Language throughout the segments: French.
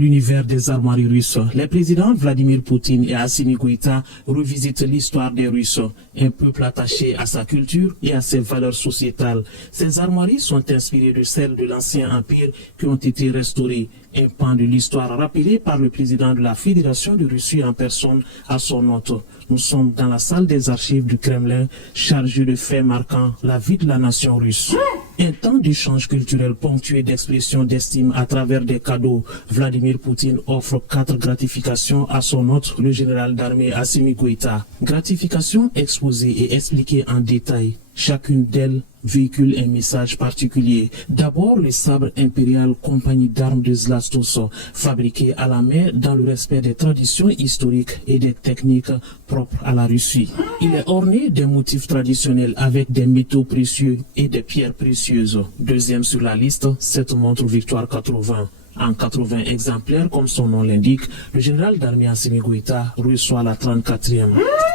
l'univers des armoiries russes, les présidents Vladimir Poutine et Assimi Goïta revisitent l'histoire des Russes, un peuple attaché à sa culture et à ses valeurs sociétales. Ces armoiries sont inspirées de celles de l'ancien empire qui ont été restaurées, un pan de l'histoire rappelé par le président de la Fédération de Russie en personne à son hôte. Nous sommes dans la salle des archives du Kremlin, chargée de faits marquant la vie de la nation russe. Un temps d'échange culturel ponctué d'expressions d'estime à travers des cadeaux. Vladimir Poutine offre 4 gratifications à son hôte, le général d'armée Assimi Goïta. Gratifications exposées et expliquées en détail. Chacune d'elles véhicule un message particulier. D'abord, le sabre impérial compagnie d'armes de Zlastos, fabriqué à la main dans le respect des traditions historiques et des techniques propres à la Russie. Il est orné des motifs traditionnels avec des métaux précieux et des pierres précieuses. Deuxième sur la liste, cette montre Victoire 80. En 80 exemplaires, comme son nom l'indique, le général d'armée Assimi Goïta reçoit la 34e.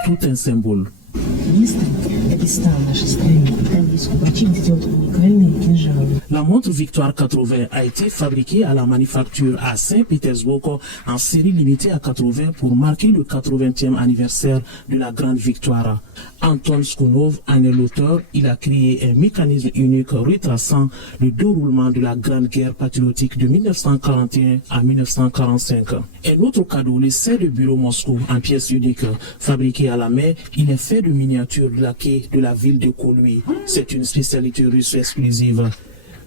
Tout un symbole. La montre Victoire 80 a été fabriquée à la manufacture à Saint-Pétersbourg en série limitée à 80 pour marquer le 80e anniversaire de la grande victoire. Anton Skunov en est l'auteur. Il a créé un mécanisme unique retraçant le déroulement de la grande guerre patriotique de 1941 à 1945. Un autre cadeau, le set de bureau Moscou en pièces uniques, fabriqué à la main, il est fait de miniatures laquées de la ville de Koluy. C'est une spécialité russe exclusive.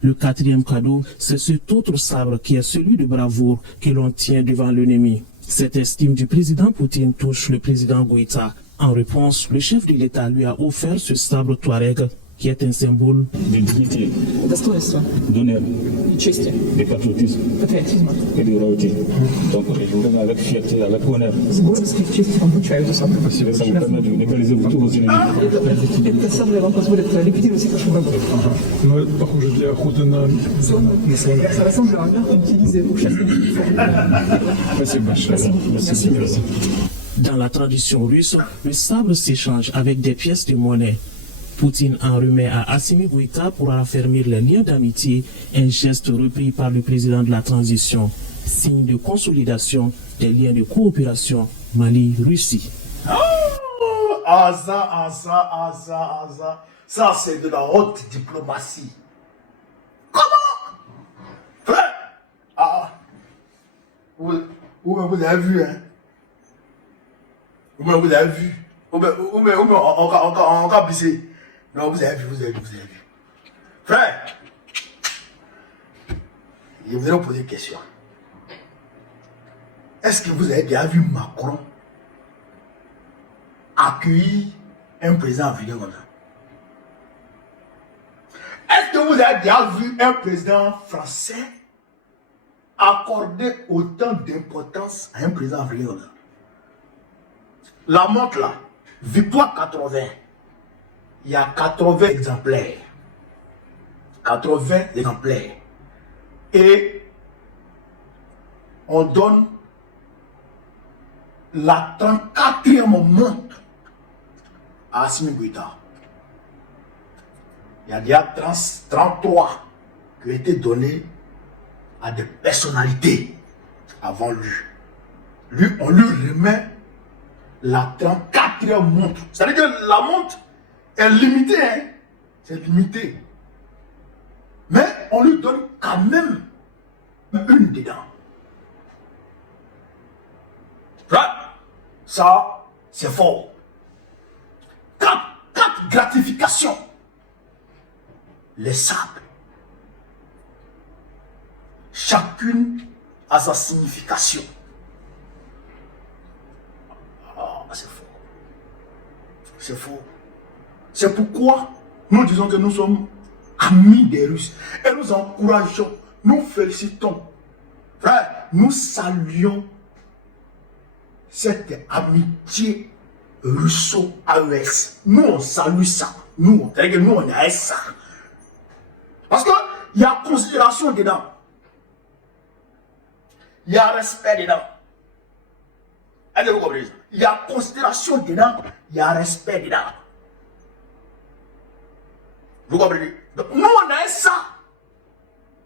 Le 4e cadeau, c'est cet autre sabre qui est celui de bravoure que l'on tient devant l'ennemi. Cette estime du président Poutine touche le président Goïta. En réponse, le chef de l'État lui a offert ce sabre Touareg qui est un symbole de dignité, d'honneur, de patriotisme et de royauté. Donc je vous donne avec fierté, avec honneur. Ça vous permet de légaliser tous vos ennemis. Ça ressemble à un arc utilisé pour chasser Merci. Dans la tradition russe, le sabre s'échange avec des pièces de monnaie. Poutine en remet à Assimi Goïta pour raffermir les liens d'amitié, un geste repris par le président de la transition, signe de consolidation des liens de coopération Mali-Russie. Ça c'est de la haute diplomatie. Comment? Frère, vous avez vu, hein? Vous avez vu? On va pisser. Non, vous avez vu. Frère, je voudrais vous poser une question. Est-ce que vous avez déjà vu Macron accueillir un président africain comme ça? Est-ce que vous avez déjà vu un président français accorder autant d'importance à un président africain comme ça? La montre là, Victoire 80, il y a 80 exemplaires. 80 exemplaires. Et on donne la 34e montre à Assimi Goïta. Il y a déjà 33 qui ont été donnés à des personnalités avant lui. Lui, on lui remet la 34e montre. C'est-à-dire que la montre est limitée, hein? C'est limité. Mais on lui donne quand même une dedans. Ça, c'est fort. 4 gratifications. Les sabres. Chacune a sa signification. C'est faux. C'est faux. C'est pourquoi nous disons que nous sommes amis des Russes. Et nous encourageons, nous félicitons. Frère, nous saluons cette amitié russo-AES. Nous, on salue ça. C'est-à-dire que nous, on est ça. Parce qu'il y a considération dedans. Il y a respect dedans. Il y a considération dedans, il y a respect dedans. Vous comprenez? Donc, nous, on a ça.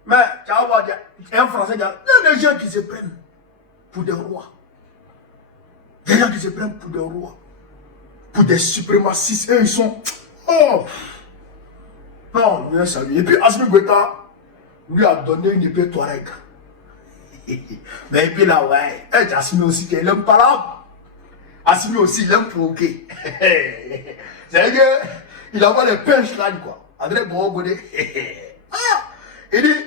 Mais, tu vas voir, un Français, il y a des gens qui se prennent. pour des rois. Des gens qui se prennent pour des rois. Pour des suprémacistes. Et ils sont... Oh! Non, il salut. Et puis Assimi Goïta lui a donné une épée Touareg. Mais et puis là, ouais. Et Assimi aussi, il aime pas là. Assimi aussi, il aime provoquer. C'est-à-dire qu'il envoie les punchlines, quoi. André Borgodé. Il dit,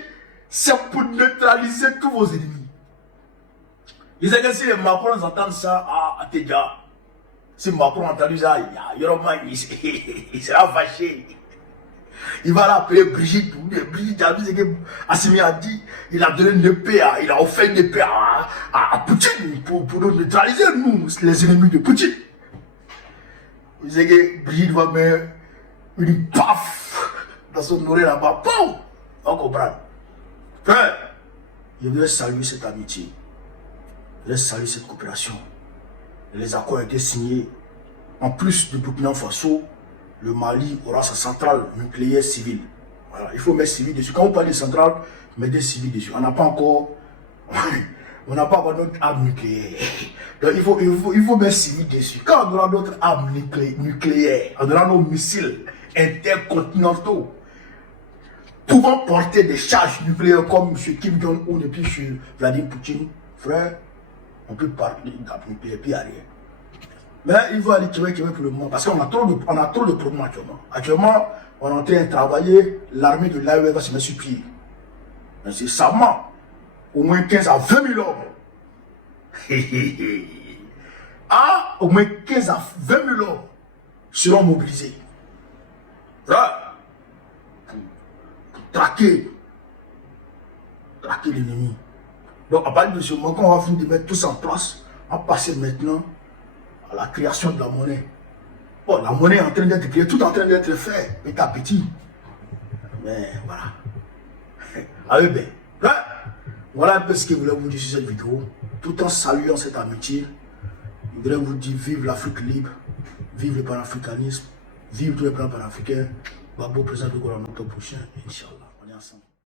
c'est pour neutraliser tous vos ennemis. Il sait que si les Macron entendent ça à Tédia, si Macron entend ça, il sera fâché. Il va l'appeler Brigitte. Brigitte a dit que Assimi a dit, il a donné une épée, il a offert une épée à Poutine pour nous neutraliser, nous, les ennemis de Poutine. Il sait que Brigitte va mettre une paf dans son oreille là-bas. Poum! On comprend. Frère, je voudrais saluer cette amitié. Je voudrais saluer cette coopération. Les accords ont été signés. En plus de Burkina Faso, le Mali aura sa centrale nucléaire civile. Voilà, il faut mettre civil dessus. Quand on parle de centrale, mettez civil dessus. On n'a pas encore notre arme nucléaire. Donc il faut mettre civil dessus. Quand on aura notre arme nucléaire, on aura nos missiles intercontinentaux pouvant porter des charges nucléaires comme M. Kim Jong-un et puis M. Vladimir Poutine, frère, on peut parler d'arme nucléaire puis arrière. Mais il faut aller tirer pour le moment parce qu'on a trop de problèmes actuellement. Actuellement, on est en train de travailler, l'armée de l'AEF va se mettre sur pied. C'est savant, au moins 15 à 20 000 hommes. Au moins 15 à 20 000 hommes seront mobilisés. Là, pour traquer l'ennemi. Donc, à partir de ce moment, quand on va finir de mettre tout ça en place, on va passer maintenant à la création de la monnaie. Bon, la monnaie est en train d'être créée, tout en train d'être fait, petit à petit. Mais voilà. Allez bien. Voilà un peu ce que je voulais vous dire sur cette vidéo. Tout en saluant cette amitié, je voudrais vous dire vive l'Afrique libre, vive le panafricanisme, vive tous les plans panafricains. Babo présente le Coran en octobre prochain, Inch'Allah.